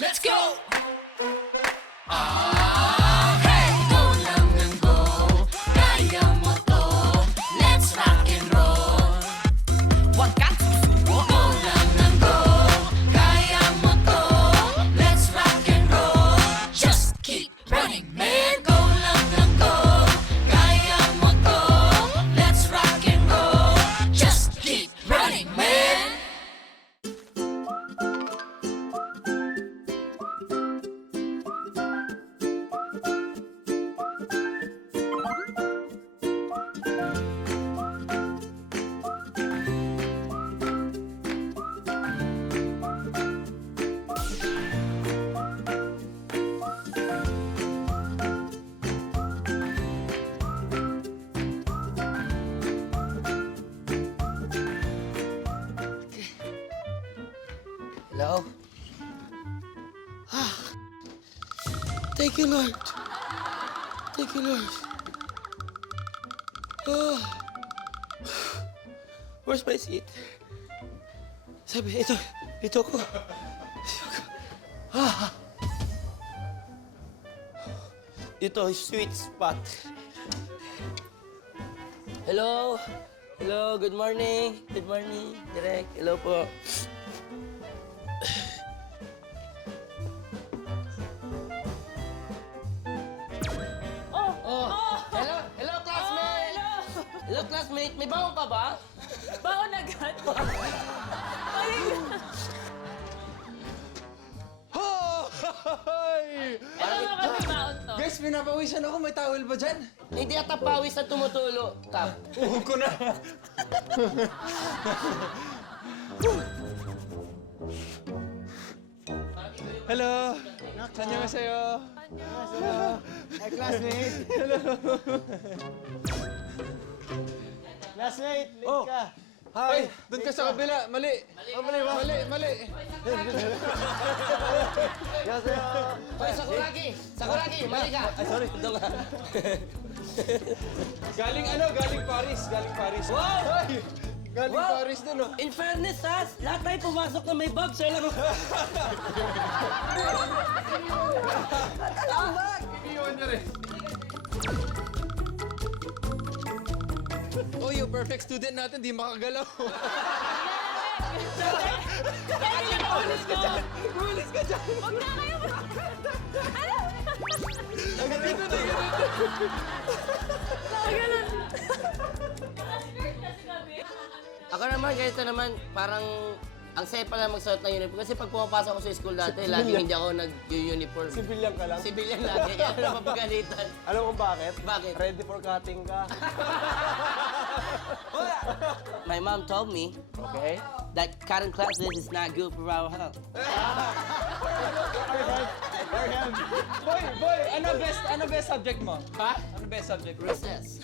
Let's go! Hey! Go lang ng go, kaya mo to. Let's rock and roll. Huwag kang susuko. Go lang ng go, kaya mo to. Let's rock and roll. Just keep running, man. Go lang ng go, kaya mo to. Let's rock and roll. Just keep running, man. Hello? Thank you, Lord. Thank you, Lord. Where's my seat? Sabi, ito ko. Ito, sweet spot. Hello? Hello, good morning. Good morning, Direk. Hello po. Hello, classmate! Hello, classmate! May baon ka ba? Baon agad. Alam mo ba may baon to? Guys, pinapawisan ako. May towel ba dyan? Hindi ata pawis na tumutulo. Kap. Uhog ko na. Hello. 안녕하세요. Hi, classmate. Classmate, late ka. Hi. Doon ka sa kabila. Mali. Mali. Hoy, Sakuragi! Sakuragi, mali ka! Ay, sorry. Doon ka. Galing Paris. Wow! Ay, galing Wow. Paris doon, oh. In fairness, ha? Lahat tayo pumasok na may bag. Siya lang. Iniwan niya rin. Oh, yung perfect student natin, di makagalaw. Kaya ulis ka dyan! Ulis ka dyan! Huwag na kayo! Ganun. Ako naman, ganito naman, parang ang saya pala magsuot ng uniform. Kasi pag pumapasok ako sa school dati, laging hindi ako nag-uniform. Civilian ka lang. Civilian lagi. Kaya ako napapagalitan. Alam mo bakit? Bakit? Ready for cutting ka. My mom told me Okay? that cutting classes is not good for our health. Boy, ano best subject mo? Ha? Ano best subject mo? Recess.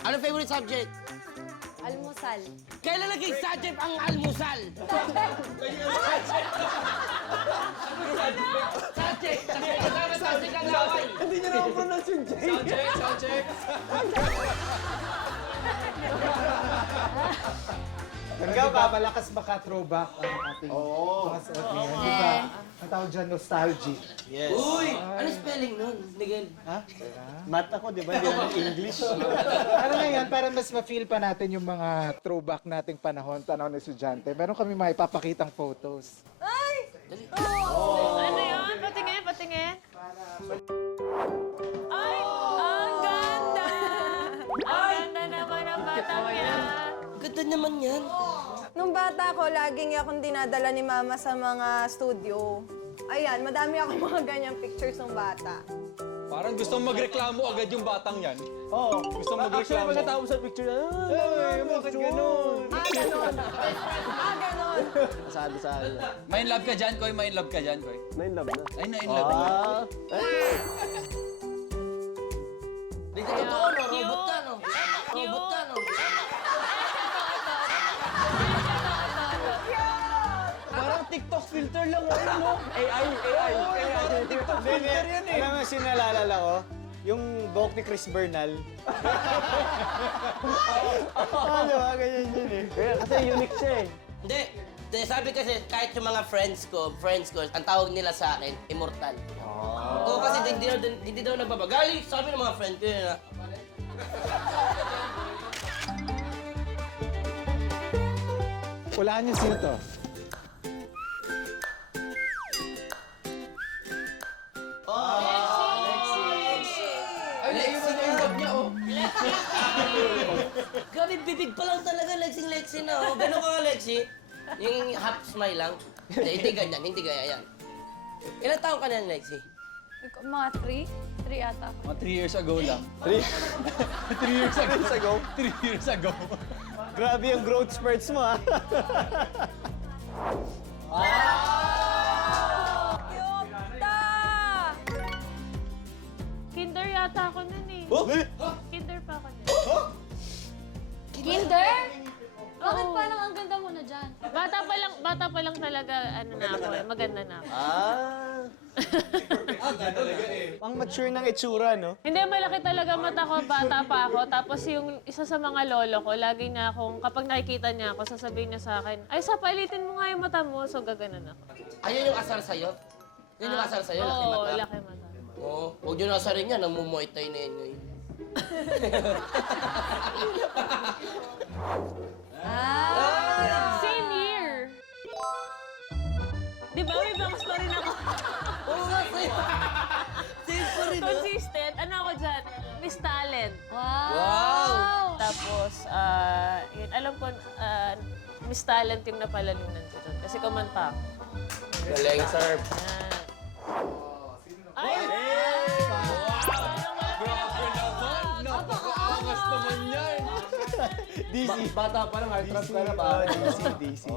Ano favorite subject? Almusal. Kailan naging subject ang almusal? Subject! Kasama subject ang laway. Hindi niya na ako pronounce yung J. Soundcheck. Hanggang babalakas baka throwback ang ating mga suot ngayon. Di ba? Ang tawag dyan, nostalgic. Yes. Uy! Ano spelling nun, Miguel? Ha? Mat ako, di ba? Hindi naman English. Pero ngayon, para mas ma-feel pa natin yung mga throwback nating panahon ng estudyante, meron kami mga ipapakitang photos. Ano yun? Patingin. Ay! Ang ganda! Ang ganda naman ang batang yan. Ganda naman yan. Nung bata ko, laging akong dinadala ni Mama sa mga studio. Ayan, madami akong mga ganyang pictures ng bata. Parang gustong magreklamo agad yung batang yan. Oo. Gusto mo Actually, magreklamo. pagkatapos sa picture, bakit ganun? Ganon. Ganon. Sali. May in love ka dyan, Koy? May in love ka dyan, Koy? Na in love na. Ay, na in love. Hindi ka totoo, no? Robot ka, no? Robot ka, no? Parang TikTok filter lang, no? AI. Parang TikTok filter yan, eh. Alam mo, sinalalala ko, yung buhok ni Chris Bernal. Ano ba? Ganyan yun eh. Kasi unique siya eh. Hindi. Sabi kasi, kahit yung mga friends ko, ang tawag nila sa akin, immortal. Oo, kasi hindi daw nagbabagali. Sabi ng mga friend ko yun na, Hulaan niyo sino to. Ay, naiwan niya yung bag niya, oh. grabe, bibig pa lang talaga, Lexi na. Oh. Gano'n ka nga, Lexi? Yung half smile lang. Hindi ganyan, hindi ganyan. Yan. Ilang taon ka na, Lexi? Mga 3? 3 ata. Mga 3 years ago lang. 3 years ago? 3 years ago. Grabe yung growth spurts mo, ha? Cute! Kinder yata ako nun eh. Kinder pa ako nun. Kinder? Bakit parang ang ganda mo na dyan? Bata pa lang talaga, ano na ako eh, maganda na ako. Ang mature ng itsura, no? Hindi, malaki talaga mata ko, bata pa ako. Tapos yung isa sa mga lolo ko, lagi na akong, kapag nakikita niya ako, sasabihin niya sa akin, ay, palitin mo nga yung mata mo. So, gaganon ako. Ayun yung asar sa'yo? Yun yung asar sa'yo, laki Oo, mata? laki mata. Oo, huwag nyo nasarin yan, namumuhay tayo na yan ngayon. Same year! Di ba, may bangas pa rin ako. Oo nga, sa'yo. Same pa rin, oh. Consistent. Ano ako dyan? Miss Talent. Wow! Tapos, yun, alam ko, Miss Talent yung napalalunan ko doon. Kasi kumanta ako. Galing, sir. Yan. Ay! Napakaangas naman yan. Bata pa lang, hard trap ka na ba? DC.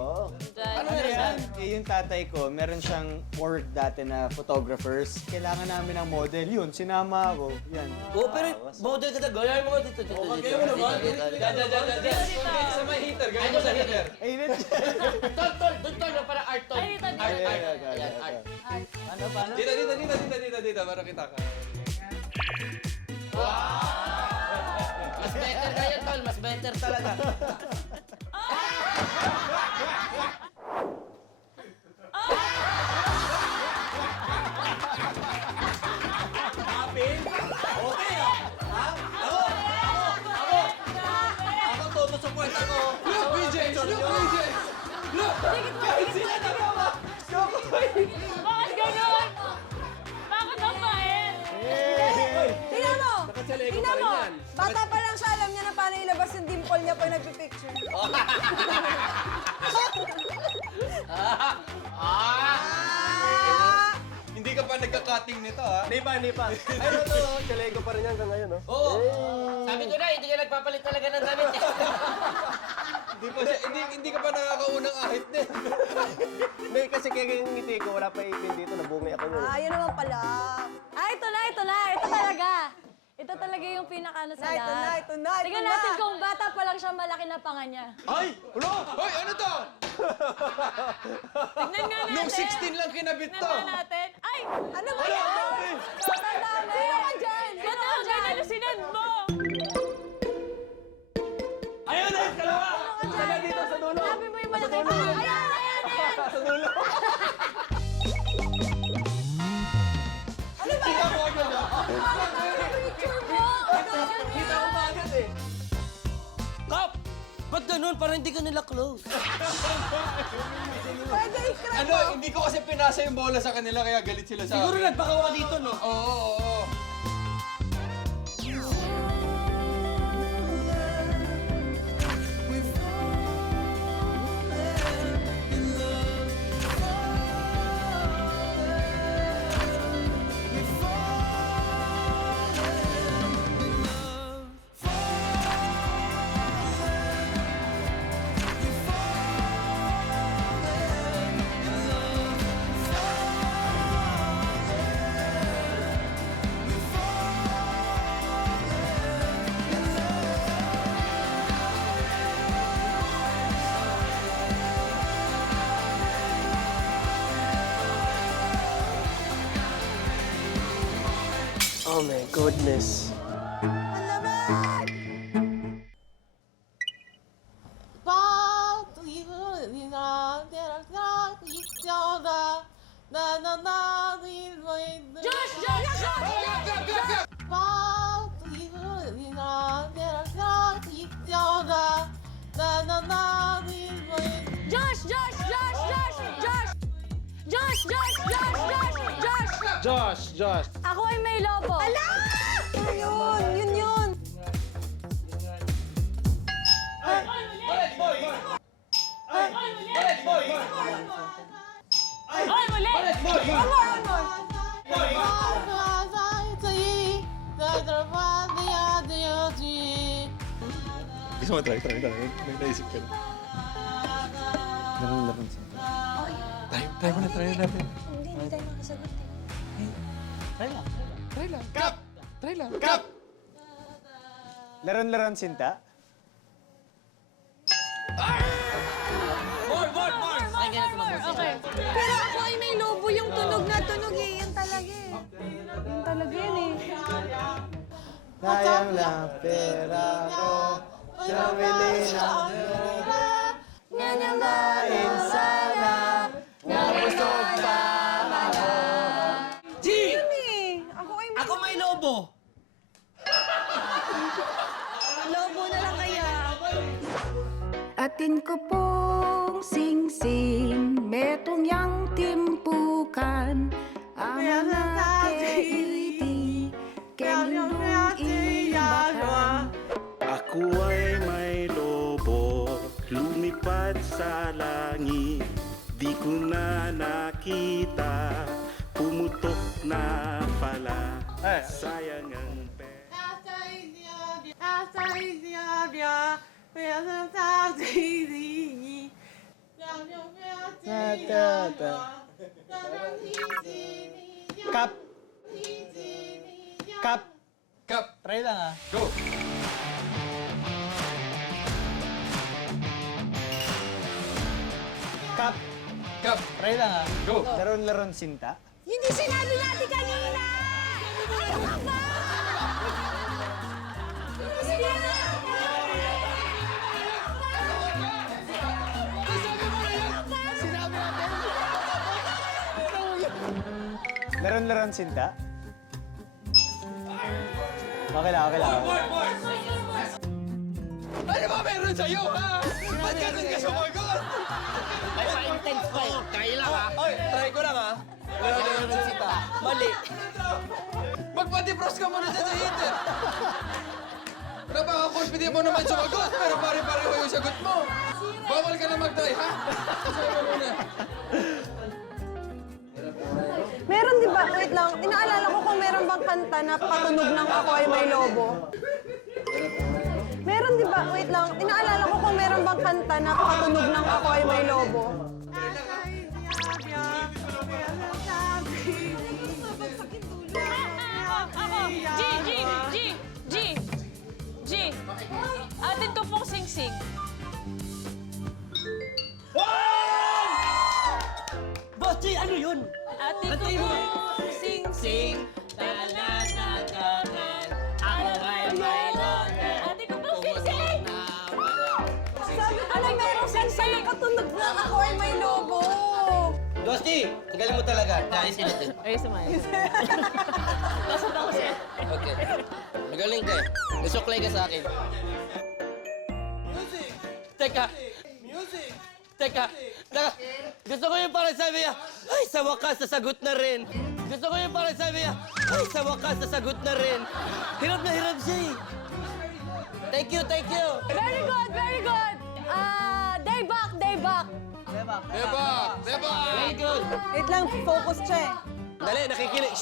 Dyan. Ano yan? Yung tatay ko, meron siyang work dati na photographers. Kailangan namin ng model. Yun, sinama ako. Yan. Oo, pero model ka na, gaya mo dito. Kaya mo naman. Diyan. Sa may heater. Gaya mo sa heater. Ay, yun. Tol, doon, parang art tol. Ay, dito. Art. Ayan, Ayan, art. Ano, paano? Dito. Para kita ka. Mas better na yan, tol. Mas better talaga. Ako todo support ako. Look, BJ! Look! Bakit ganun? Bakit ang bait? Tingnan mo! Tingnan mo! Bata pa lang siya, alam niya na paano ilabas yung dimple niya pag nagpipicture. Hindi ka pa nagka-cutting nito, ha? Hindi pa. Ano to? Chalego pa rin yan hanggang ngayon, no? Oo. Sabi ko na, hindi ka nagpapalit talaga ng damit. Hindi ka pa nakakaunang ahit din. Hindi, kasi kaya yung ngiti ko, wala pa ipin dito, nabungay ako yun. Yun naman pala. Ito na. Ito talaga. Ito talaga yung pinaka-ano sa lahat. Ito na. Tingnan natin kung bata pa lang siya, malaki na panga niya. Ay! Hoy, ano to? Tignan nga natin. Nung 16 lang kinabit to. Tignan nga natin. Ay! Ano ba yan? Tanda na. Sino ka dyan? Ba't ako ganun na sinad mo? Ayun na yung kalawa! Sana dito sa dulo. Sabi mo yung malaki pa. Ayan. Sa dulo. Ano ba Kita mo agad, ha? Picture mo. Kita mo agad, eh. Kap! Ba't ganun? Parang hindi ka nila close. Pwede i-crap Ano, hindi ko kasi pinasa yung bola sa kanila, kaya galit sila sa Siguro akin. nagpakawa dito, no? Oo. Oh my goodness. Fall to you, you know, Josh! Josh! Josh! Ako ay may lobo. Ala! Yun. Hoy, muli! Gusto mo try. May naisip ka na. Laron siya. Try mo na natin. Hindi tayo makasagot eh. Try lang. Laron-laron sinta. Okay. Pero ako ay may lobo yung tunog na tunog eh. Yan talaga eh. Yan talaga yan eh. Sayang lang pera ko. Nabili na. Nanamain sana. Nabusog pa. G! Ako ay may Ako may lobo! lobo na lang kaya. Atin ko pong sing-sing, metong yang timpukan, ang mga keiti, kenyong imbatan. Ako ay may lobo, lumipad sa langit. Di ko na nakita, pumutok na pala. Sayang ang pera. Cup. Try lang ah. Go! Cup. Try lang ah. Go! Laron-laron sinta. Hindi sinabi natin kanina! Ano ka ba? Laron-laron sinta. Okay lang. Ano ba meron sa'yo, ha? Ba't ganun ka sumagot? Ay, pa-intense pa eh. Kaya lang ha. Oy, try ko lang, ha? Laron sita. Mali. Magpa-defrost ka muna dyan sa heater. Napaka-confident mo naman sumagot, pero pare-pareho yung sagot mo. Bawal ka na mag-try, ha? Sabi muna. Meron di ba? Wait lang. Inaalala ko kung meron bang kanta na patunog ng Ako ay may lobo. Meron di ba? Wait lang. Inaalala ko kung meron bang kanta na patunog ng Ako ay may lobo. G! Atin ko pong sing-sing. Boss G, ano yun? Atin ko pong sing-sing. Talanagagan, ako ay may lobo. Atin ko pong sing-sing! Sabi ko na meron kanta na patunog ng Ako ay may lobo. Boss G, ang galing mo talaga. Naisin natin. Ay, sumayo. Nasad ako siya. Okay. Magaling ka eh. Nasuklay ka sa akin. Teka. Teka. Gusto ko yung parang sabi niya, ay, sa wakas, nasagot na rin. Gusto ko yung parang sabi niya, ay, sa wakas, nasagot na rin. Hirap na hirap siya eh. Thank you. Very good! Day back! Very good. Wait lang, focus siya eh. Dali, nakikinig.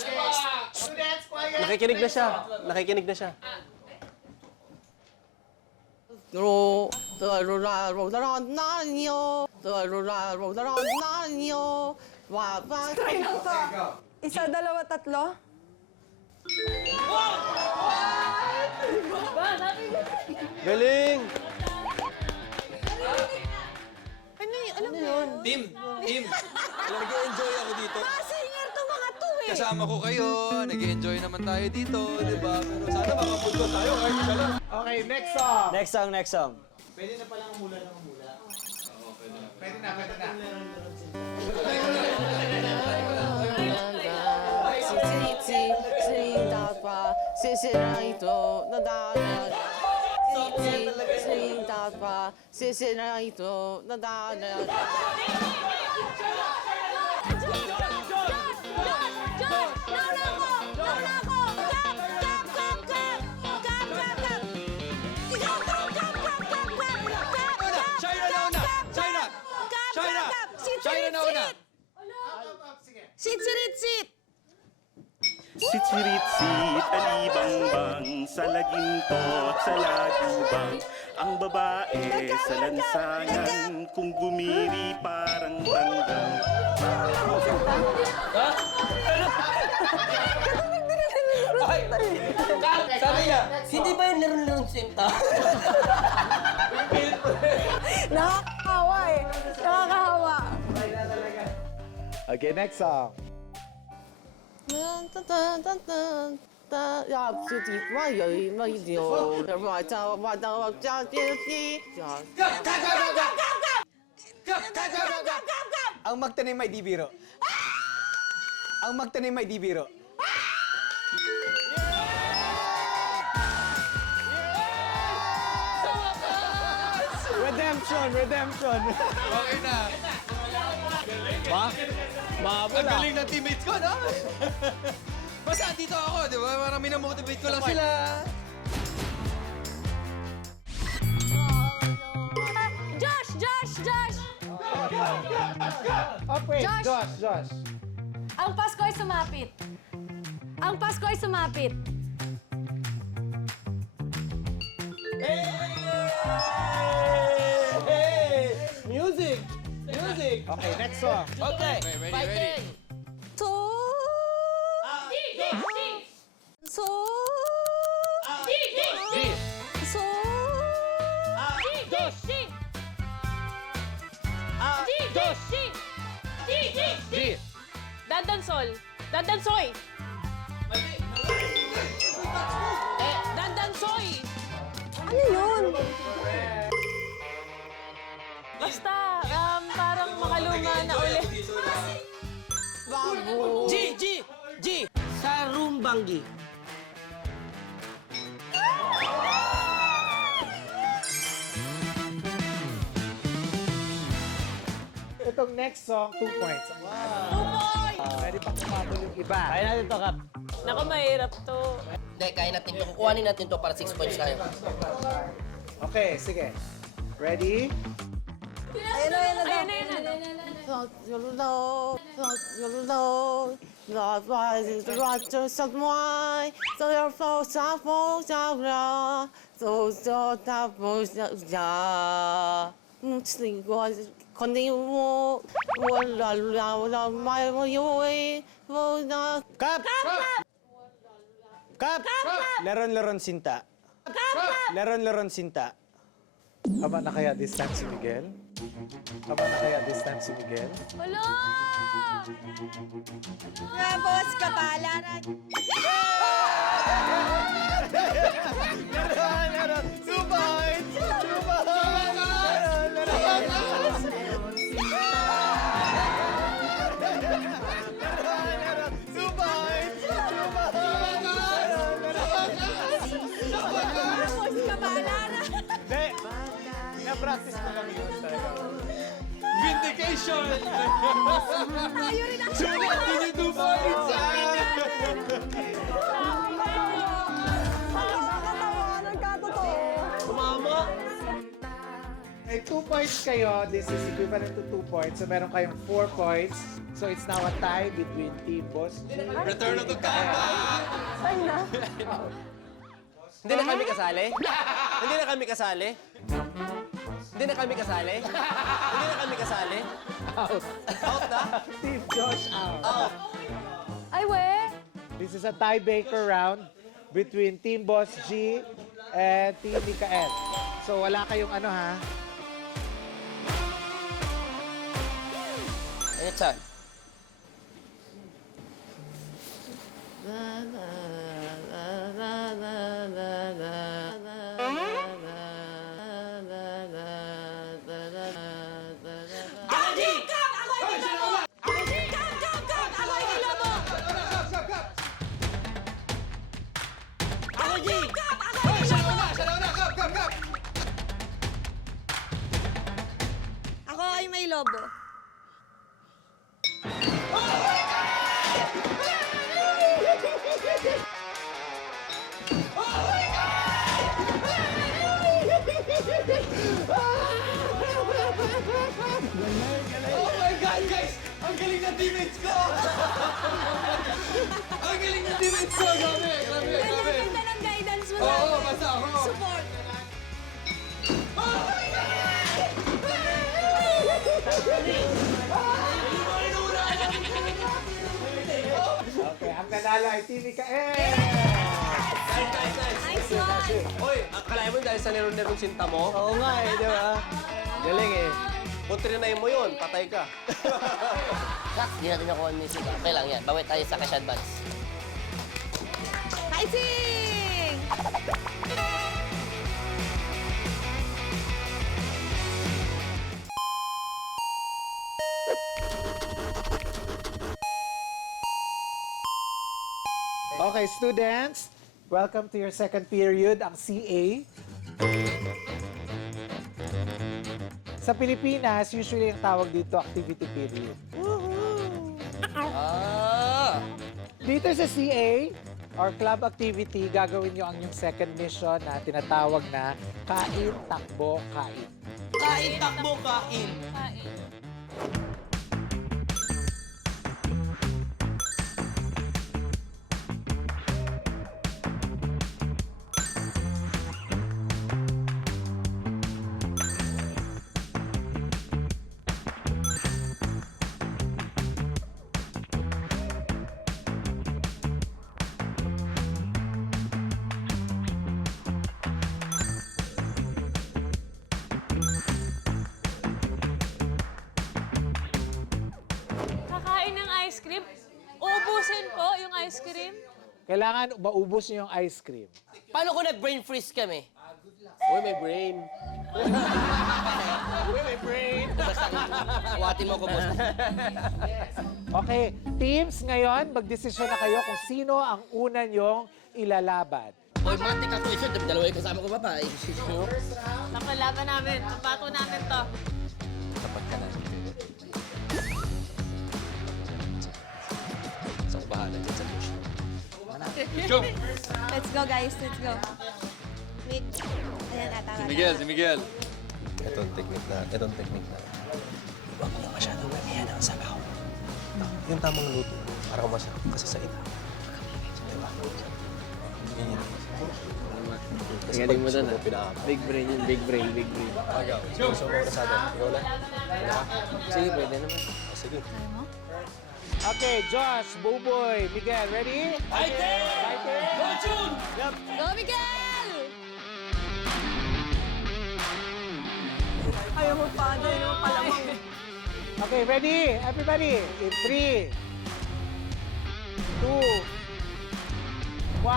Nakikinig na siya. Try lang to. Isa, dalawa, tatlo. Galing! Ano yun? Team! Nag-enjoy ako dito. Singer to mga to eh. Kasama ko kayo, nag-enjoy naman tayo dito, di ba? Pero sana makapulto tayo kahit isa lang. Okay, next song. Next song. Pwede na palang umula ng umula. Pwede na. China na una! China! China! China na una! Sit! Sitsirit-sit, alibangbang, sa lagintot, sa lagubang. Ang babae sa lansangan, kung gumiri parang tandang. Ay! Sabi niya, hindi ba yung laro-larong sinta? Nakakahawa eh. Nakakahawa. Okay, next song. Ang magtanim ay di biro. Ang magtanim ay di biro. Redemption! Okay na. Ang galing ng teammates ko, no? Basta andito ako, di ba? Parang minamotivate ko lang sila. Josh! Okay, Josh. Ang Pasko ay sumapit. Ang Pasko ay sumapit. Music! Okay, next song. Okay, ready. fighting! Dandansoy! Dandansoy! Ano yun? Basta, parang makaluma na ulit. G! Sarumbanggi. Itong next song, 2 points. Pwede pa kumabol yung iba. Kaya natin to, Kap. Naku, mahirap to. Hindi, kaya natin to. Kukuhanin natin to para 6 points tayo. Okay, sige. Ready? Ayun na. Kap! Laron sinta. Laron sinta. Haba na kaya this time si Miguel? Hello! Tapos, kapalaran. Tapos, kapalaran. Na-practice mo lang yun talaga. Vindication! Tayo rin ang Sulit, hindi 2 points! Nakakatawa. Nagkatotoo. Sumama. May 2 points kayo. This is equivalent to 2 points. So meron kayong 4 points. So it's now a tie between Team Boss G. Return of the comeback! Ay na. Hindi na kami kasali? Hindi na kami kasali? Hindi na kami kasali? Hindi na kami kasali? Out. Out na? Team Josh out. Out. Ay, we! This is a tiebreaker round between Team Boss G and Team Mikael. So wala kayong ano ha? Anytime. Bahay May Lobo. Oh my God, guys! Ang galing ng teammates ko! Ang galing ng teammates ko! Grabe, grabe, grabe! Ganda ng guidance mo sa Oo, akin. basta ako. Support. Okay, ang nanalo ay TV ka. Nice one. Hoy, akalain mo dahil sa nero-nero sinta mo? Oo nga eh, di ba? Galing eh. Kung trinay mo yun, patay ka. Sak, hindi natin nakuha ni Sika. Okay lang yan. Bawit tayo sa cash advance. Fighting! Okay, students, welcome to your second period, ang CA. Sa Pilipinas, usually ang tawag dito activity period. Ah! Dito sa CA, or club activity, gagawin nyo ang yung second mission na tinatawag na kain, takbo, kain. Kain, takbo, kain. Kain. Kakain ng ice cream? Ubusin po yung ice cream? Kailangan maubos nyo yung ice cream. Paano kung nag-brain freeze kami? Uy, may brain. Uy, may brain. Basta, kuwatin mo ko, boss. Okay, teams, ngayon, magdesisyon na kayo kung sino ang una nyong ilalaban. Uy, matik ako ito. Dalawa yung kasama ko babae. Napalaban namin. Pato namin to. Let's go, guys. Let's go. Wait. Ayan, tama. Miguel, si Miguel. Itong technique na. Huwag mo na masyadong lamihan ang sabaw. Yung tamang luto, para kumasa kasasaita. Diba? Galing mo doon ah. Pinaka. Big brain yun, big brain, big brain. Gusto mo na sa atin. Ikaw na? Sige, pwede naman. Sige. Okay, Josh, Buboy, Miguel, ready? Fighting! Fighting! Go, Jun! Go, Miguel! Ayaw mo pa, ano yung palamang. Okay, ready? Everybody, in 3, 2, 1.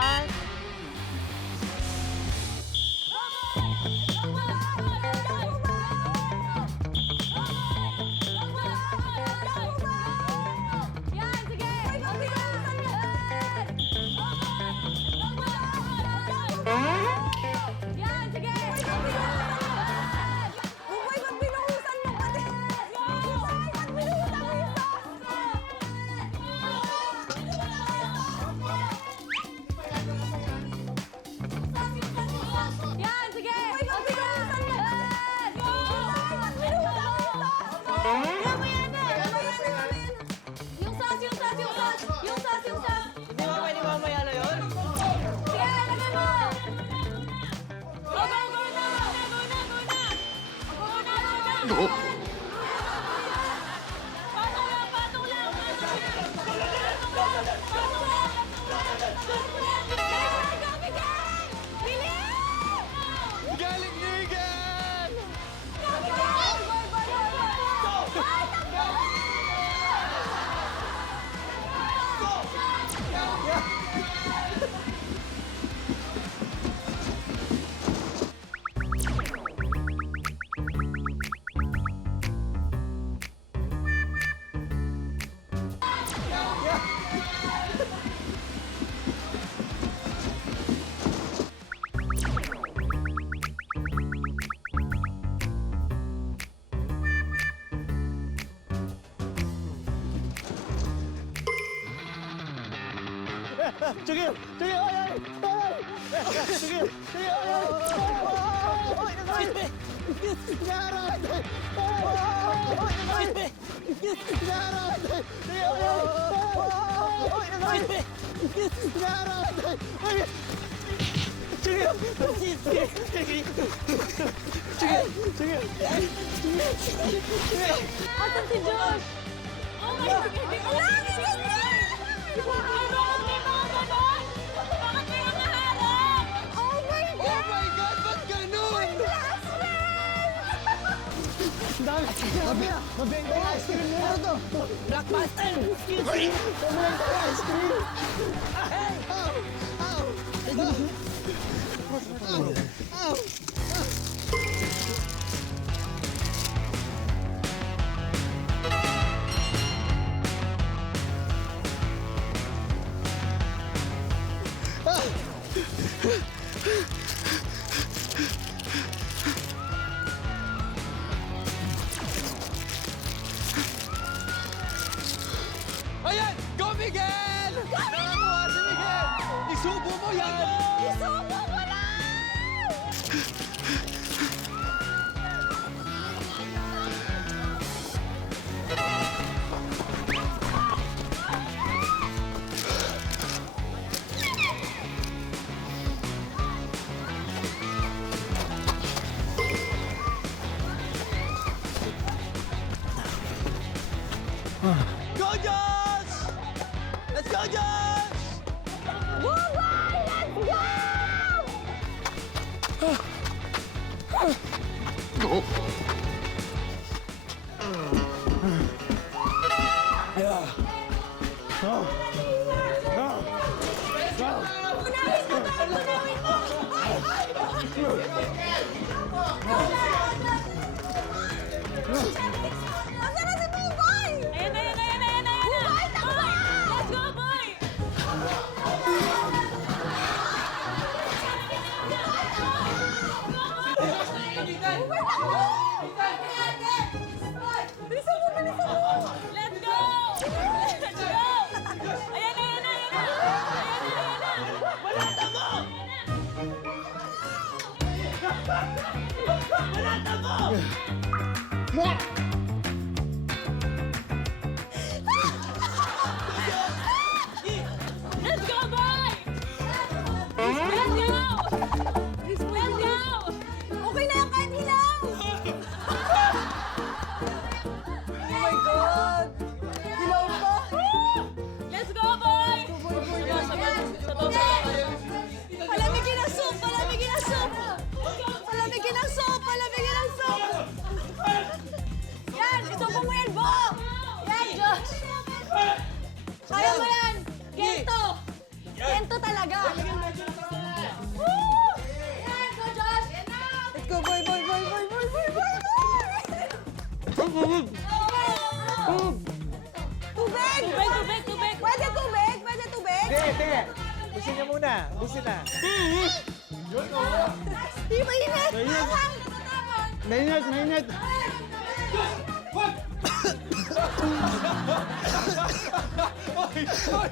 Yan, sige! Yan, sige! Buboy, ba't binuhusan mo pati? Buboy, ba't binuhusan mo yung Yan, sige! Buboy, ba't binuhusan mo? Buboy, ba't binuhusan mo yung Mamaya na! Yung sauce, yung sauce, yung sauce! Yung sauce, yung sauce! Hindi ba pwede mamaya na yun? Sige, lagay mo! Go, go, go na! Go na, go na! Go na, go na! Patong lang, patong lang! Patong lang! Patong lang! Go, Miguel! Bilis! Galing ni Miguel! Go, Miguel! Sige! Sige! Ay! Ay! Ay! Sige! Sige! Ay! Ay! Ay! Yaran! Ay! Yaran! Yaran! Ay! Sige! Sige! Sige! Sige! Sige! Asan si Josh? Oh my God! Ano? May mga ganon? Bakit may mga harap? Oh my God! Oh my God, ba't ganun? Mabenta yung ice cream nila to! Blockbuster! Excuse me! Mabenta yung ice cream! Hey! Ow! Ow! Ow! Ayan! Go, Miguel! Nakakuha si Miguel! Isubo mo yan! Isubo mo na! Go, Josh! Let's go, Josh! Nasaan na si Buboy? Ayan na, ayan na, ayan na, ayan na, ayan na! Buboy, takbo! Let's go, boy! Bilisan mo, bilisan mo! Let's go! Let's go! Ayan na, ayan na, ayan na! Ayan na, ayan na! Balata mo! Balata mo! Let's go, boy! Let's go! Let's go! Okay na yan, kahit hilaw! Oh my God! Hilaw pa! Let's go, boy! Palamigin ang soup! Palamigin ang soup! Palamigin ang soup! Palamigin ang soup! Yan! Isubo mo yan, Bo! Yan, Josh! Kaya mo yan! Kento! Kento talaga! Woo! Yan! Go, Josh! Let's go, boy, boy, boy, boy, boy, boy, boy! Tubig! Tubig, tubig! Pwede tubig? Pwede tubig? Sige. Gusto niya muna. Gusto na. Di ba init? Ahang! Mainit, mainit. Okay! Let's go!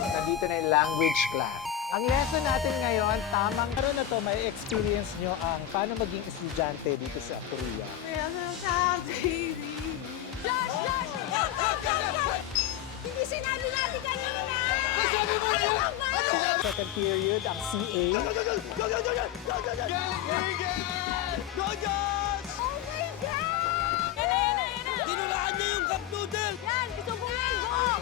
Nandito na yung language class. Ang lesson natin ngayon, tamang karoon na to, may experience nyo ang paano maging estudyante dito sa Korea. Josh! Josh! Hindi sinabi natin kanina! Sabi mo na yun! Second period, ang CA. Go, Josh! Oh my God! Ayan na, ayan na, ayan na! Tinulaan niya yung cup noodle! Yan! Gusto mo yan! Go!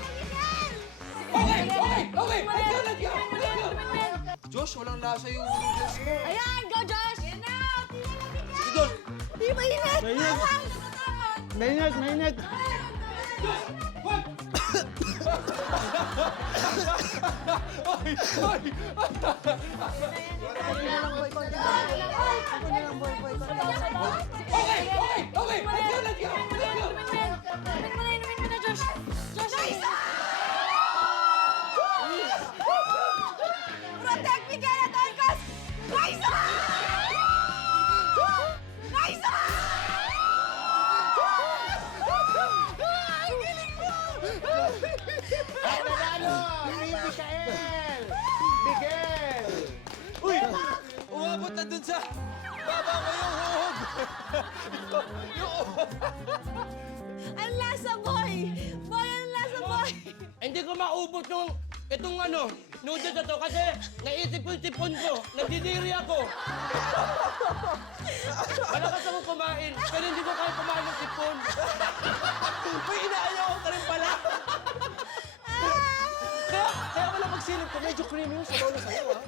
Okay! Let's go! Josh, walang lasa yung noodles mo. Ayan! Go, Josh! Yan na! Sige, Josh! Di ba init? Mainit. Ahang! Mainit, mainit. Protect me, Kenneth Arcos! Guys! Ang nanalo, Team Mikael! Miguel! Uy! Umabot na dun sa... Baba mo yung huhog! Ang lasa, boy! Boy, ang lasa, boy! Hindi ko maubos yung itong noodles na to kasi naisip ko yung sipon ko. Nagdidiri ako. Malakas ako kumain, pero hindi ko kaya kumain ng sipon. Uy, inaayaw ka rin pala! Kaya pala magsilip ko, medyo creamy yung sabaw na sa'yo, ha?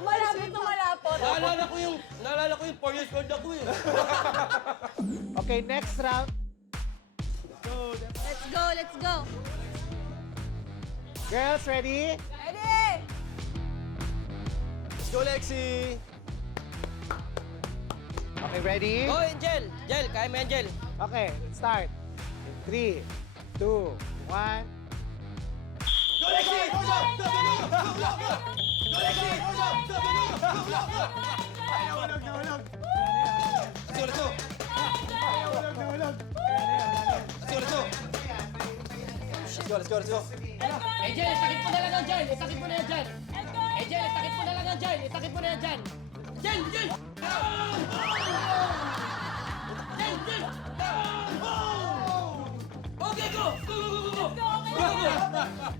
Malapit na malapot. Naalala ko yung 4 years old ako eh. Okay, next round. Let's go, let's go! Girls, ready? Ready? Let's go, Lexi! Okay, ready? Oh, Angel! Angel, kaya mo Angel. Okay, let's start. 3, 2, 1. Go, Lexi! Go, go! Go, go, go! Go, Lexi! Go, go! Go, go, go! Go, go! Let's go, let's go! Let's go, let's go, let's go! Angel, itakip mo na lang ang dyan. Itakip mo na yan dyan. Angel, itakip mo na lang ang dyan. Itakip mo na yan dyan. Angel, Angel! Angel! Okay, go! Go, go, go, go! Go, go!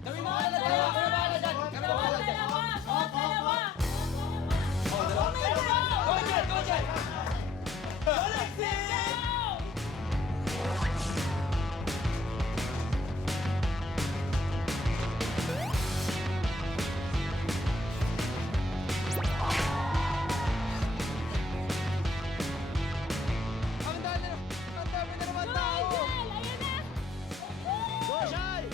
Kami bahala dyan. Kami bahala dyan. Kami bahala dyan. Go, Angel! Go, Angel! Ang dami na naman tao! Go, Shai!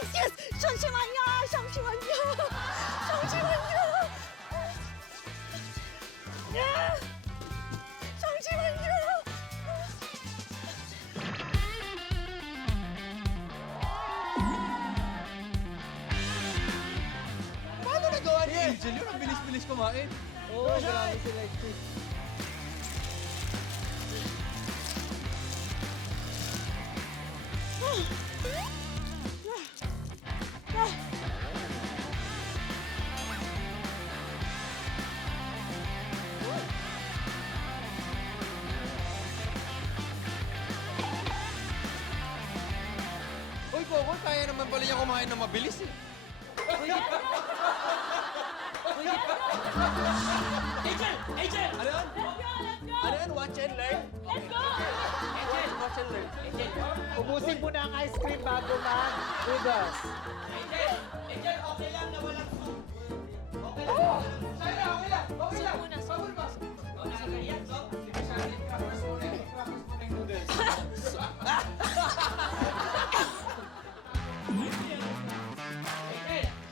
Excuse! 잠시만요! 잠시만요! 잠시만요! 잠시만요! Paano nagawa ni Angel yun? Ang bilis-bilis kumain. Oh, grabe si Lexi. Uy, Coco, kaya naman pala niya kumain ng mabilis eh. Angel! Angel! Ano yun? Ano yun? Watch and learn? Angel! Watch and learn. Angel! Ubusin mo na ang ice cream bago mag-noodles. Angel! Angel, okay lang na walang soup. Okay lang. Saira, okay lang! Okay lang! Bawal ba? Nakakahiyan, so? Crackers muna yung noodles.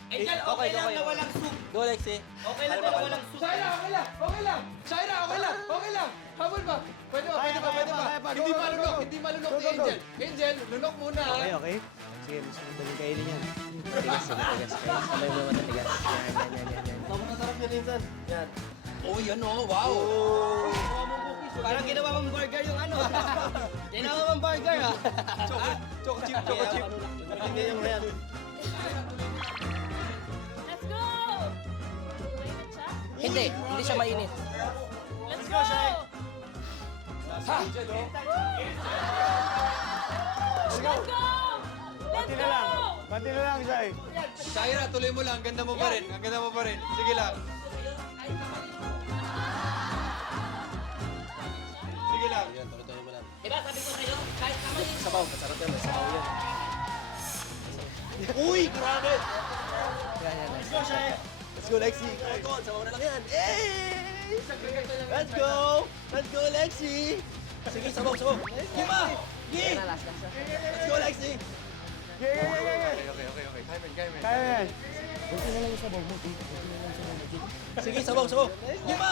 Angel, okay lang na walang soup. Go, Lexi. Okay lang na walang soup. Saira, okay lang! Okay lang! Saira, okay lang! Okay lang! Habol ba? Pwede ba? Pwede ba? Pwede ba? Hindi malunok! Hindi malunok ni Angel! Angel, lunok muna ha! Okay. Sige, gusto ko daling kainin yan. Matigas, matigas. Kamay mo matigas. Yan. Masarap yan, Insan. Yan. Oh, yan oh! Wow! Parang ginawa mong burger yung ano. Ginawa mong burger ah. Choco chip, choco chip! Hindi yung yan. Let's go! Mainit siya? Hindi siya mainit. Let's go! Ha! Let's go! Let's go! Pati na lang, Shai. Saira, tuloy mo lang. Ang ganda mo pa rin. Ang ganda mo pa rin. Sige lang. Sige lang. Yan, tuloy-tuloy mo lang. Diba sabi ko sa'yo, kahit kamay. Sabaw, masarap yan. May sabaw yan. Uy! Grabe! Let's go, Shai. Let's go, Lexi. Go, sabaw na lang yan. Hey! Let's go! Let's go, Lexi! Sige, sabaw. Gima! Gi! Let's go, Lexi! Okay. Kaya yan. Sige, sabaw. Gima!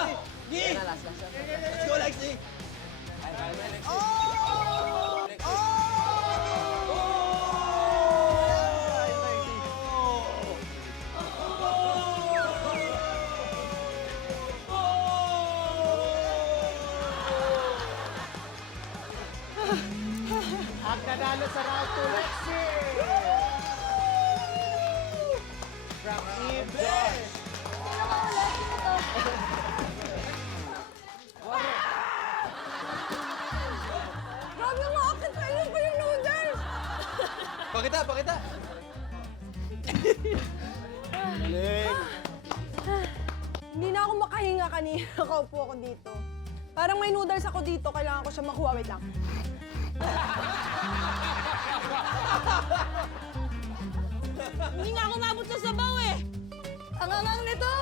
Gi! Let's go, Lexi! Oh! Nanalo sa round 2, Lexi! From Eve Josh. Grabe mo, akit pa yun pa yung noodles! Pakita, pakita. Hindi na ako makahinga kanina. Nakaupo ako dito. Parang may noodles ako dito. Kailangan ko siya makuha. Wait lang. Hindi nga ako mabot sa sabaw eh. Ang angang nito!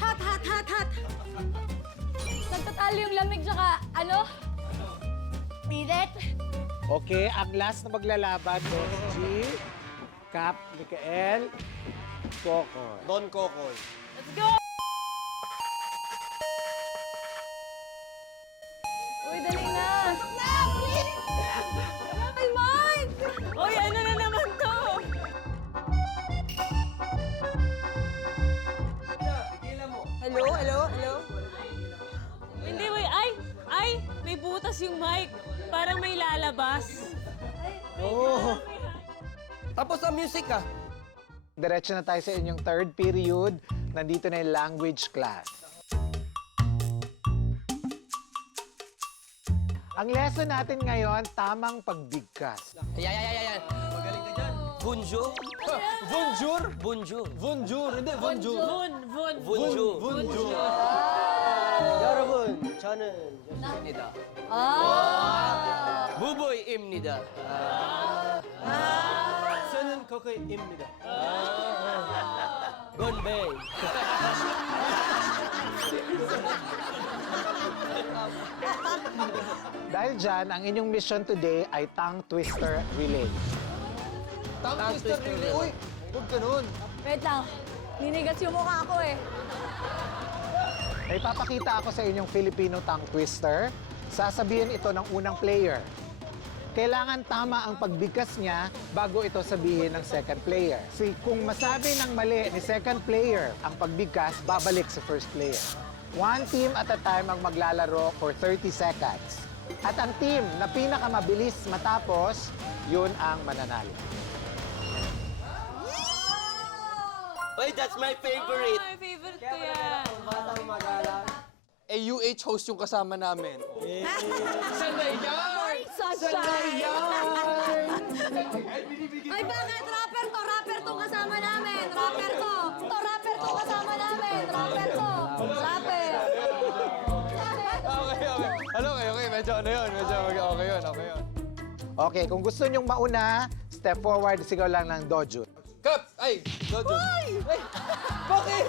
Hot, hot, hot, hot. Nagtatalo yung lamig tsaka ano? Pilit. Okay, ang last na maglalaban, G, Cap, Mikael, Coco. Don Kokoy. Let's go! Uy, dali na. Pasok na! Please! Ay, Mike! Uy, ano na naman to? Hello, hello, hello? Hindi, wait. Ay, may butas yung mic. Parang may lalabas. Tapos ang music ah. Diretso na tayo sa inyong third period. Nandito na yung language class. Ang lesson natin ngayon, tamang pagbigkas. Ayan. Magaling ka dyan. Bunjo? Bonjour. Bunjo. Bonjour. Hindi, bonjour. Bunjo. bonjour. 여러분, 저는 요셉입니다. 부부의 입니다. 저는 코코입니다. 곤베이. Dahil dyan, ang inyong mission today ay tongue twister relay. Tongue twister relay. Uy, huwag ganun. Wait lang. Ninigas yung mukha ko eh. May papakita ako sa inyong Filipino tongue twister. Sasabihin ito ng unang player. Kailangan tama ang pagbigkas niya bago ito sabihin ng second player. Kung masabi ng mali ni second player ang pagbigkas, babalik sa first player. One team at a time ang maglalaro for 30 seconds. At ang team na pinakamabilis matapos, yun ang mananalo. Wait, that's my favorite. My favorite ko yan. AUH host yung kasama namin. Ay, bakit? Rapper to! Rapper to kasama namin! Rapper to! Rapper to kasama namin! Rapper to! Rapper! Okay. Okay. Medyo ano yun. Medyo okay yun. Okay, kung gusto nyong mauna, step forward, sigaw lang ng dojo. Kap! Ay! Dojo! Ay! Bakit?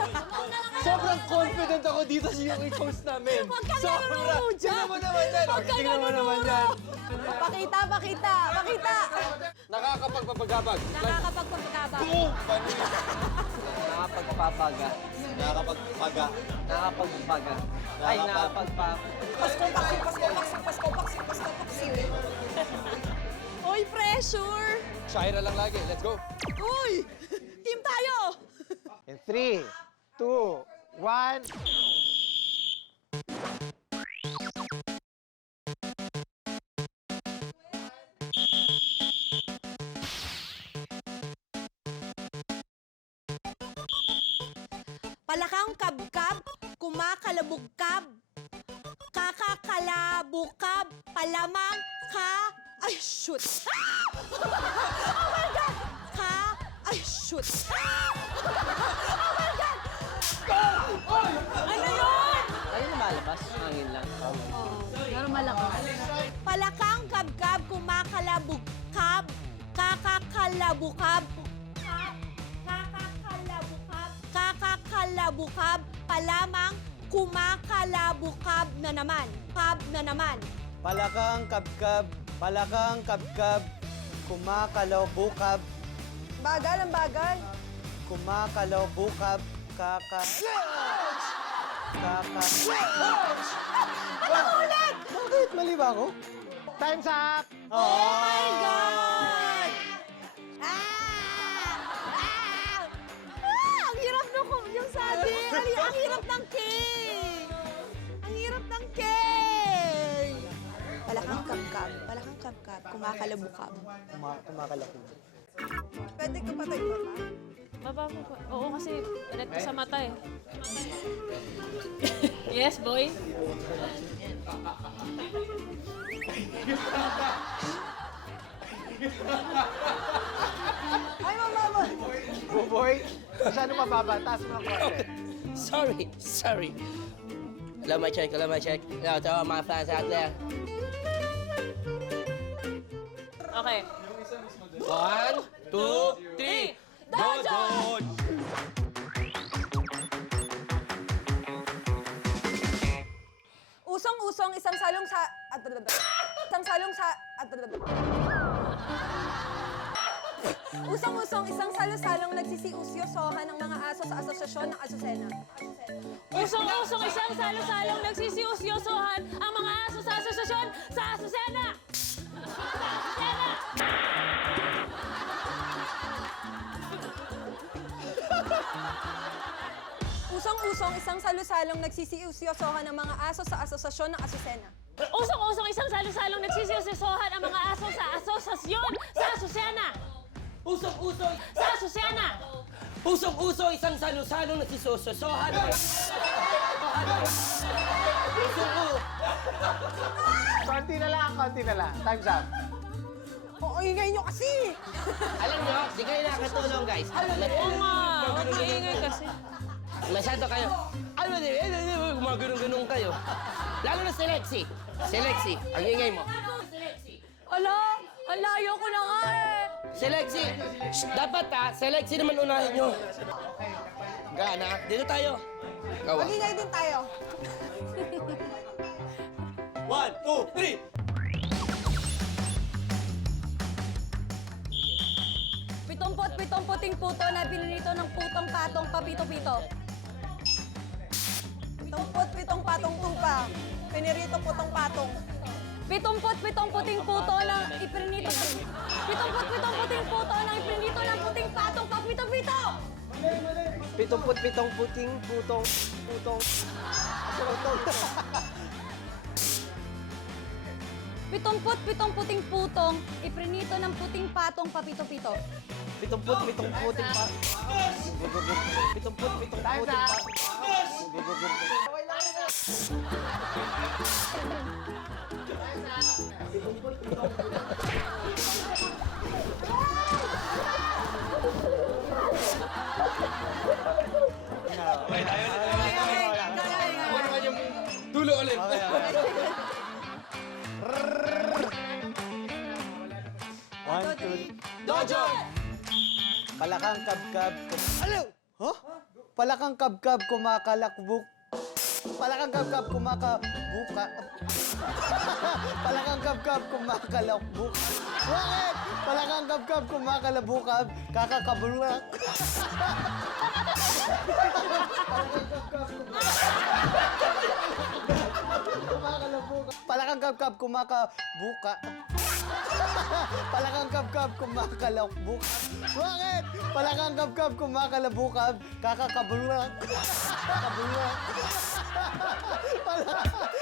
Sobrang confident ako dito sa yung host namin. Huwag kang Sobra! nanunuja! Tingnan mo naman yan! Tingnan mo naman yan! Pakita! Nakakapagpapagabag. Nakakapagpapagabag. Boom! Panis! Nakapagpapaga. Nakakapagpaga. Nakapagpaga. Ay, nakapagpaga. Uy, pressure! Shaira lang lagi. Let's go! Uy! Team tayo! In 3, 2, 1... Palakang kabkab, kumakalabugkab, kakakalabukab, palamang ka... Ay, shoot! Ah! Oh my God! Ay, shoot! Ah! Oh my God! Ano yun? Ayun lumalabas. Hangin lang. Normal ako. Palakang kabkab, kumakalabugkab, kakakalabukab, kakakalabukab, palamang kumakalabukab na naman. Kab na naman. Palakang kabkab, kumakalabukab, Bagal ang bagal. kumakalabukab, Bakit? Mali ba ako? Time's up! Oh my God! Ang hirap yung sabi. Ang hirap ng king. Ang hirap ng king. kabkab. Palakang kabkab. Kumakalabukab. Kumakalaki. Pwede ko patay pa ba? Baba mo po. Oo, kasi alat ko sa mata eh. Yes, boy? Ay, mama! Buboy, masyado mababa. Taas mo ang konti. Sorry. Let me check. Now, to all my fans out there. Okay. 1, 2, 3. Dojon! Usong-usong, isang salong sa... Isang salong sa... Usong-usong, isang salo-salong nagsisiusyosohan ng mga aso sa asosasyon ng Azucena. Usong-usong isang salo-salong nagsisiusyosohan ang mga aso sa asosasyon sa Azucena! Sa Azucena! Usong-usong, isang salo-salong nagsisiusyosohan ng mga aso sa asosasyon ng Azucena. Usong-usong isang salo-salong nagsisiusyosohan ang mga aso sa asosasyon sa Azucena! Usong-usong, Sa Azucena! usong-usong, isang salo-salong nagsisusosohan. Konti na lang. Time's up. Oo, ingay nyo kasi! Alam nyo, di kayo nakatulong, guys. Oo nga, huwag maingay kasi. Masyado kayo. Mga ganun-ganun kayo. Lalo na si Lexi. Si Lexi, ang ingay mo. Ala, ang layo ko na nga eh. Si Lexi, dapat si Lexi naman unahin nyo. Gana, dito tayo. Gawa. Mag-ingay din tayo. 1, 2, 3! Pitumpot-pitong puting puto na pinunito ng putong patong papito-pito. Pitong patong tupa. Pinirito putong patong. Pitumpot-pitong puting puto na ipinito. Pitumpot-pitong puting puto na ipinito ng puting patong papito-pito. 77 puting putong. Pitumpot-pitong puting putong ipinito ng puting patong papito-pito. 77 puting pa. 77 puting pa. Tulo ulit. One, two. Dojo! Palakang kabkab. Ano? Huh? Palakang kabkab kumakalakbuk. Palakang kabkab kumakabuka. Palakang kabkab kumakalakbuk. Bakit? Palakang kabkab kumakalabukab. Kakakabulak. Palakang kabkab kumakabuka. Palakang kabkab kumakalakbuk. Bakit? Palakang kabkab kumakalabukab. Kakakabulak. Kakabulak.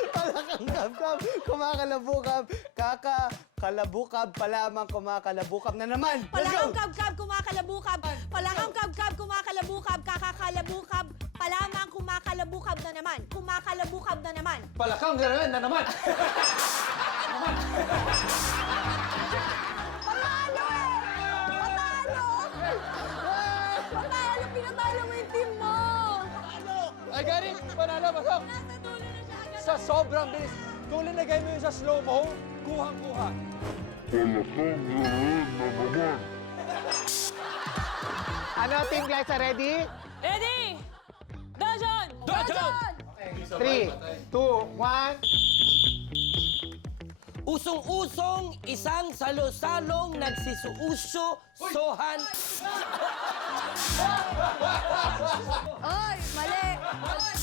Palakang kabkab kumakalabukab. Kakakalabukab. Palamang kumakalabukab na naman. Let's go! Palakang kabkab kumakalabukab. Palakang kabkab kumakalabukab. Kakakalabukab. Palamang kumakalabukab na naman. Kumakalabukab na naman. Palakang gano'n na naman. Panalo eh! Panalo! Panalo! Pinatalo mo yung team mo! Ay, Gary, panalo, pasok. Nasa dulo na siya agad. Sa sobrang bilis. Kung linagay mo yun sa slow-mo, kuhang-kuha. Ano, Team Glyza, ready? Ready? Dojon! Dojon! 3, 2, 1. Usong-usong, isang salo-salong nagsisuuso-sohan. Ay, mali! Bakit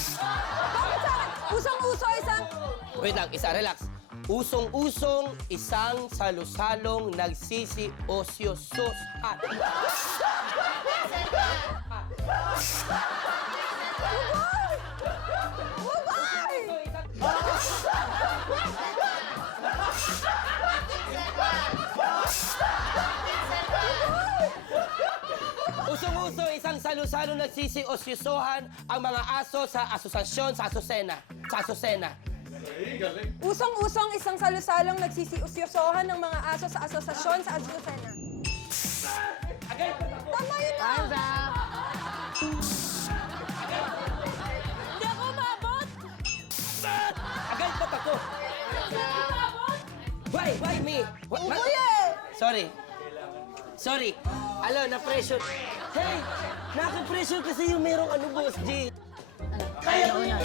sa akin? Usong-uso, isang... Wait lang, relax. Usong-usong, isang salo-salong nagsisi-osyo-sohan. Bugay! salu-salong nagsisiosyosohan ang mga aso sa asosasyon sa Asusena. Sa Asusena. Usong-usong isang salusalong nagsisiusyosohan ng mga aso sa asosasyon sa Azucena. Tama yun na! Time's up! Hindi ako umabot! Agad pa ako. Why me? Kuya eh! Sorry. Alo, na-pressure. Hey, naka-pressure kasi yung merong ano, Boss G. Kaya ko yun.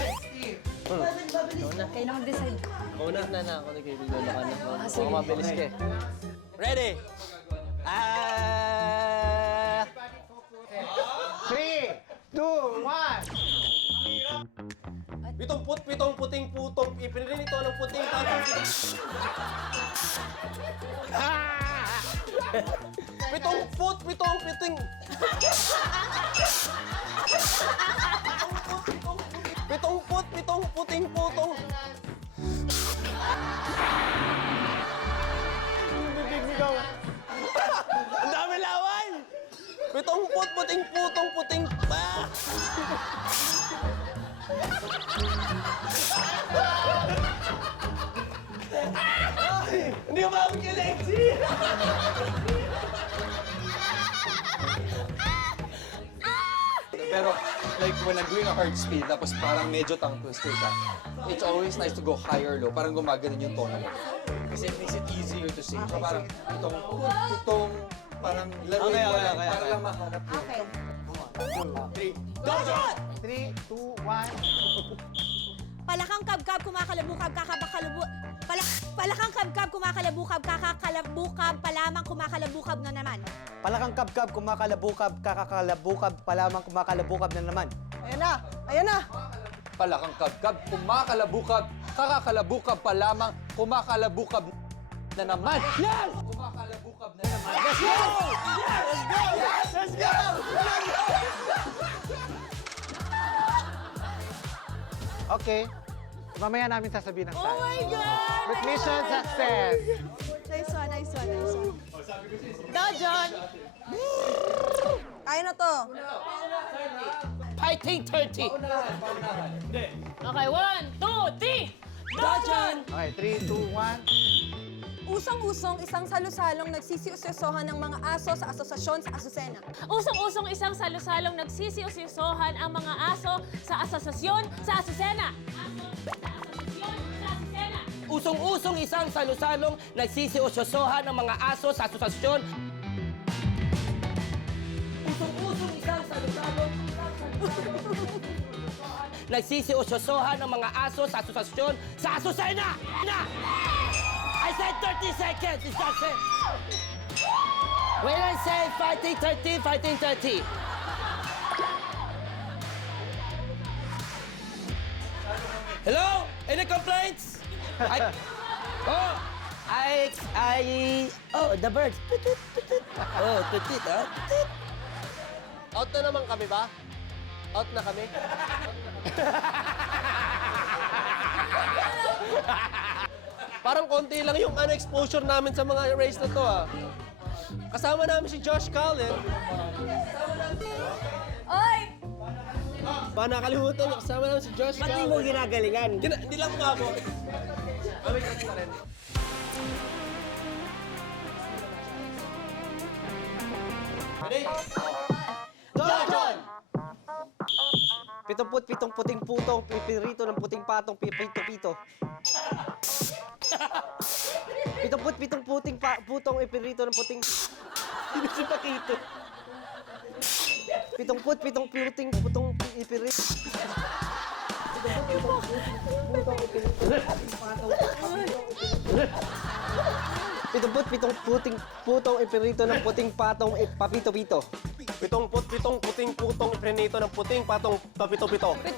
Kayo na mag-decide. Una na ako nagkaibigan ka na. Baka mabilis ka eh. Ready? 3, 2, 1. Pitong puting putong ipinrin ito ng puting tatang. Pitong puting. Pitong puting putong. Ang dami laway! Pitong puting puting. Hindi ka mabot kay Lexi! Pero like when I'm doing a hard speed, tapos parang medyo tongue twister ka, it's always nice to go high or low. Parang gumaganon yung tono mo. Kasi it makes it easier to sing. So parang itong parang laruin mo lang, para lang mahanap yun. Okay. 3, 2, 1. Palakang kabkab, kumakalabukab, kakabakalubu... Palakang kabkab, kumakalabukab, kakakalabukab, palamang kumakalabukab na naman. Palakang kabkab, kumakalabukab, kakakalabukab, palamang kumakalabukab na naman. Ayan na! Ayan na! Palakang kabkab, kumakalabukab, kakakalabukab pa lamang, kumakalabukab na naman. Yes! Kumakalabukab na naman. Let's go! Let's go! Okay. Mamaya namin sasabihin ng Oh my God! But mission success! Nice one. Daw, John! Kaya na to. Fighting 30. Okay, 1, 2, 3! Dajan! Okay, 3, 2, 1. Usong-usong isang salusalong nagsisiusyosohan ng mga aso sa asosasyon sa Azucena. Usong-usong isang salusalong nagsisiusyosohan ang mga aso sa asosasyon sa Asusena. Usong-usong isang salusalong nagsisiosyosohan ng mga aso sa asosasyon. Usong-usong isang salusalong nagsisiosyosohan ng mga aso sa asosasyon sa Asusena! Na! I said 30 seconds! Is that it? When I say fighting 30, fighting 30. Hello? Any complaints? The birds. Oh, tutit, ha? Tutit. Out na naman kami ba? Out na kami? Parang konti lang yung exposure namin sa mga race na to, ah. Kasama namin si Josh Cullen. Oy! Baka nakalimutan, kasama namin si Josh Ba't di Cullen. mo ginagalingan? Hindi lang umabot. John! Pitong puting putong, pipirito ng puting patong, pipito-pito. Pitong puting putong, ipirito ng puting... Sino si Pakito? Pitong puting putong, ipirito... Pitong puting putong, ipirito ng puting patong, papito-pito. Pitong puting putong, iprinito ng puting patong, papito-pito. 7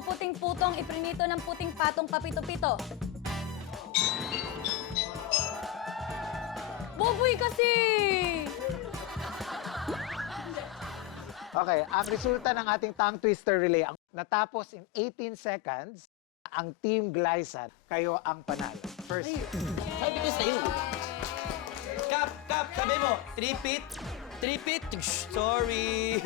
puting putong, iprinito ng puting patong papito-pito. Boboy kasi! Okay, ang resulta ng ating tongue twister relay, ang natapos in 18 seconds, ang Team Glyzan, kayo ang panalo. First. Sabi ko sa'yo. Kap, sabi mo. 3 feet, Tripit. Sorry.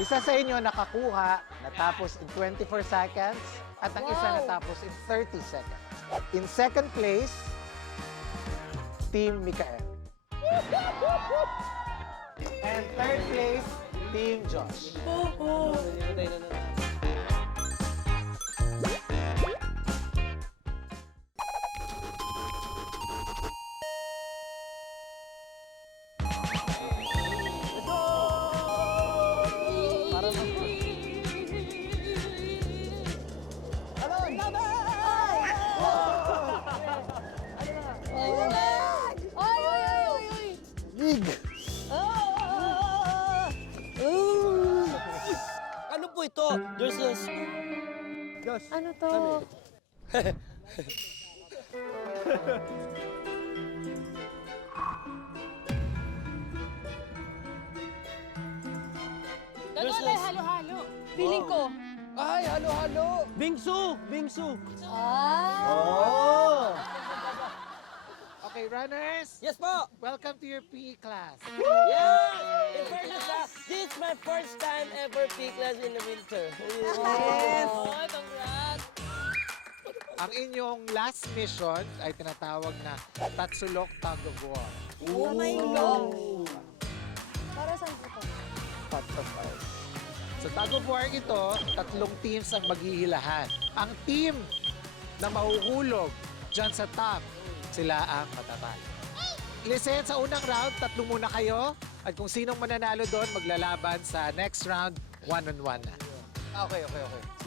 Isa sa inyo nakakuha, natapos in 24 seconds, at ang isa natapos in 30 seconds. In second place, Team Mikael. And third place, Team Josh. Ano po ito? There's a... Ano to? Nagulay, halo-halo. Feeling ko. Ay, halo-halo! Bingsu! Bingsu! Oh! Okay, runners, Yes po! welcome to your PE class. Yeah! In fairness, this is my first time ever PE class in the winter. Yes! Oh, congrats! Ang inyong last mission ay tinatawag na Tatsulok Tug of War. Oh my God! Para saan po ito? Sa Tug of War ito, 3 teams ang maghihilahan. Ang team na mahuhulog dyan sa top, sila ang matatalo. Listen, sa unang round, 3 muna kayo. At kung sinong mananalo doon, maglalaban sa next round, 1-on-1 na. Okay.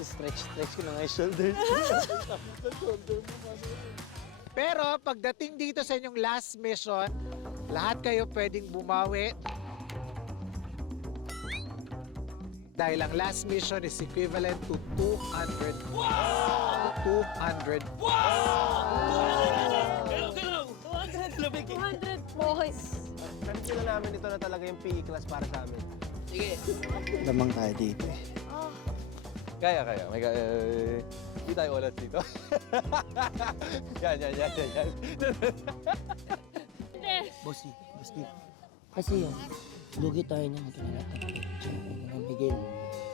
Stretch ko na nga yung shoulders. Pero pagdating dito sa inyong last mission, lahat kayo pwedeng bumawi. Dahil ang last mission is equivalent to 200. 200. 200 Boys! Kanila namin ito na talaga yung PE class para sa amin. Lamang tayo dito eh. Kaya. Hindi tayo ulat dito. Yan. Bossy. Kasi yun, lugi tayo niyan. Kinalatakot. Miguel,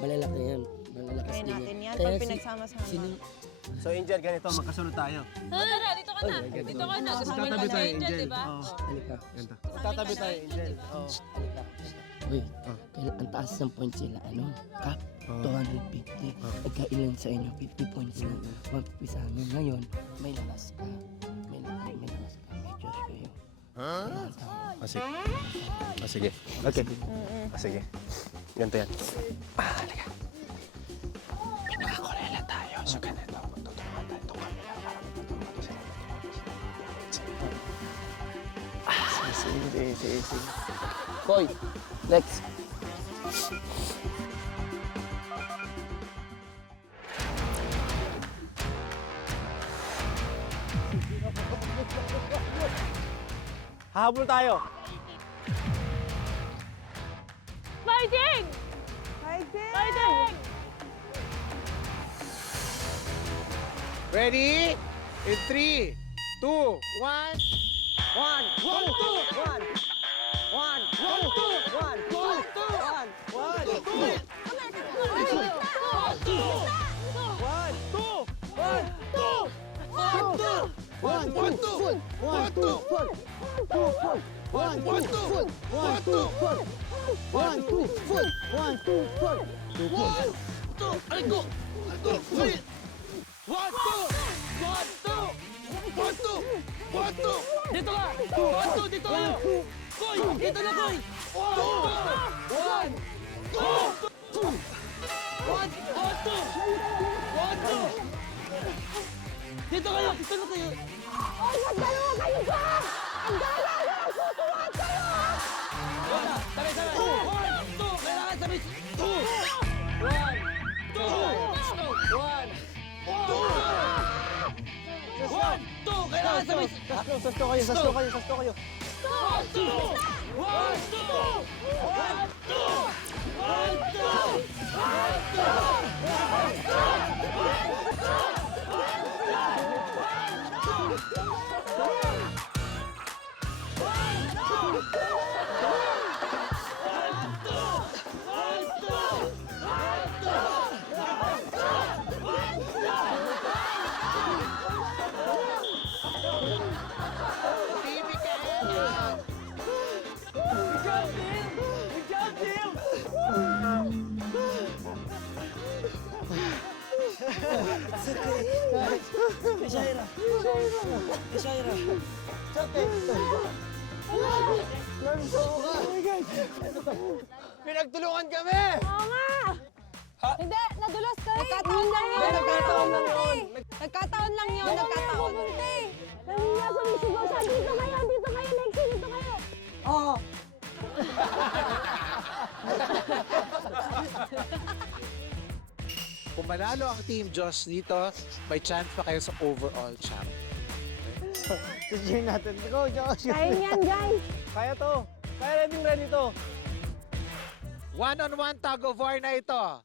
malalaki yan. Malalaki Kaya din natin yan pag pinagsama-sama. So, Angel, ganito, magkasunod tayo. Tara, dito ka na. Dito ka na. Gusto mo yung Angel, di ba? Halika. Tatabi tayo, Angel. Oo. Halika. Uy, ang taas ng points sila, ano? Cap, 250. Nagkailan sa inyo, 50 points lang. 150 sa amin. Ngayon, may lakas ka. May lakas ka. May Diyos kayo. Sige. Okay. Sige. Ganito yan. Halika. Pinakakulela tayo. So, ganito. Magtutulungan tayo. Itong kamila para magtutulungan to sila. Sige. Boy, next. Hahabol tayo. Fighting! Fighting! Ready? In 3, 2, 1. Dito ka! Dito kayo! Koy! Dito na, Koy! Dito kayo! Dito na kayo! Sabay! 1, 2! Kailangan sabay! 2! 1, 2! Kailangan sabay! Sasto kayo. 1, 2! Shaira. Pinagtulungan kami! Oo nga! Hindi, nadulas ka eh. Nagkataon lang yun. Nagkataon lang yun. Nagkataon lang yun. Nagkataon. Dali nga, sumisigaw siya. Dito kayo, Lexi, dito kayo. Oo. Kung manalo ang Team Josh dito, may chance pa kayo sa overall champ. Sige natin. Go, Josh. Kaya niyan, guys. Kaya to. Kaya ready to. One-on-one tug of war na ito.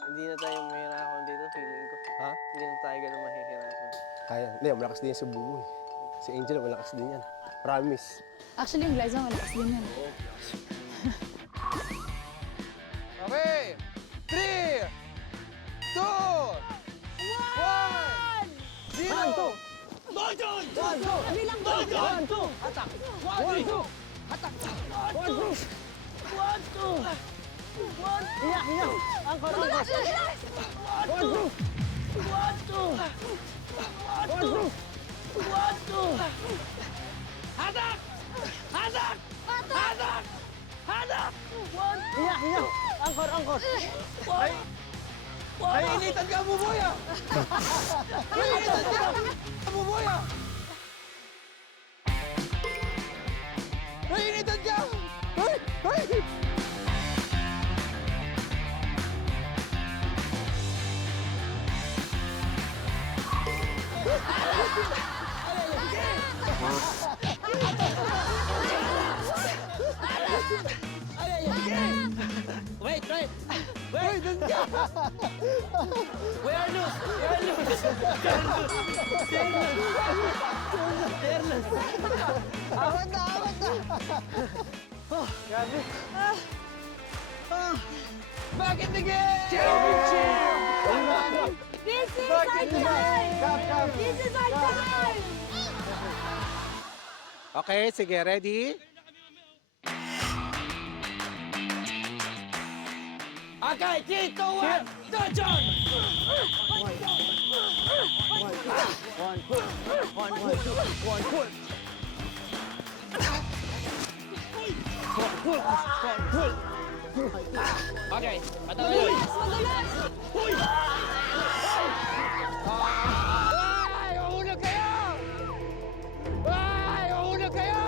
Hindi na tayo mahirapan dito, feeling ko. Ha? Hindi na tayo ganun mahihirapan. Kaya. Hindi, malakas din yan si Buboy. Si Angel, malakas din yan. Promise. Actually, yung Glyza, malakas din yan. Okay. 3, 2, 1, 0. Kabilang ko. Nainitan ka, Buboy ah! Nainitan ka! Buboy ah! Nainitan ka! Hoy! Hoy! Wait, wait! Hoy, dun ka! We are loose! We are loose! Awat na! Awat na! Grabe. Bakit again? This is Bakit our time! Kap. This is our time! Okay, sige, ready? Okay, 3, 2, 1, Dodson! Okay, patalo yun. Ay! Uhulog kayo! Ay! Uhulog kayo!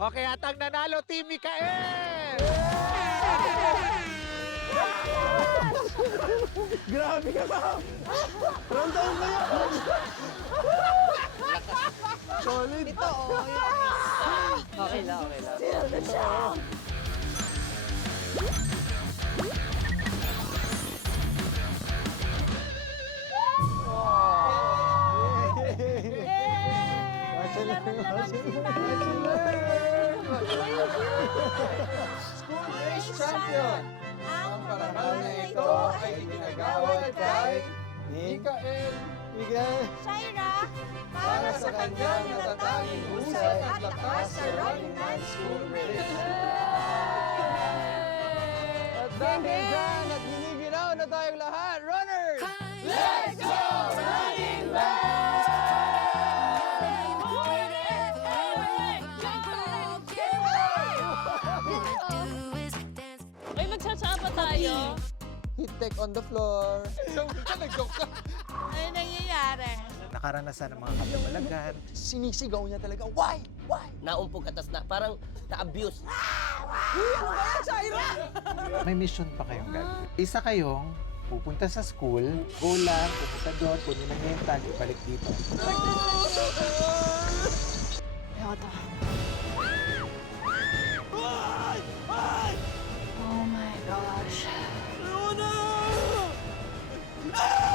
Okay, at ang nanalo, Team Mikael! Grabe ka ba? Round down kayo! Solid! Ito, oh. Okay lang, okay lang. School race champion! Ang parangal na ito ay iginagawad kay Mikael Shaira, para sa kanyang natatanging husay at lakas sa Running Man School Race. At dahil dyan, at giniginaw na tayong lahat, runners! Let's go! Running Ay, magsasapa tayo. Hit tech on the floor. ano nangyayari? Nakaranasan ng mga kababalagan. Sinisigaw niya talaga, why? Why? Naumpog katas na, parang na-abuse. May mission pa kayong gagawin. Isa kayong pupunta sa school, go lang, pupunta doon, kunin lang yung tag, ibalik dito. Oh my gosh. Man!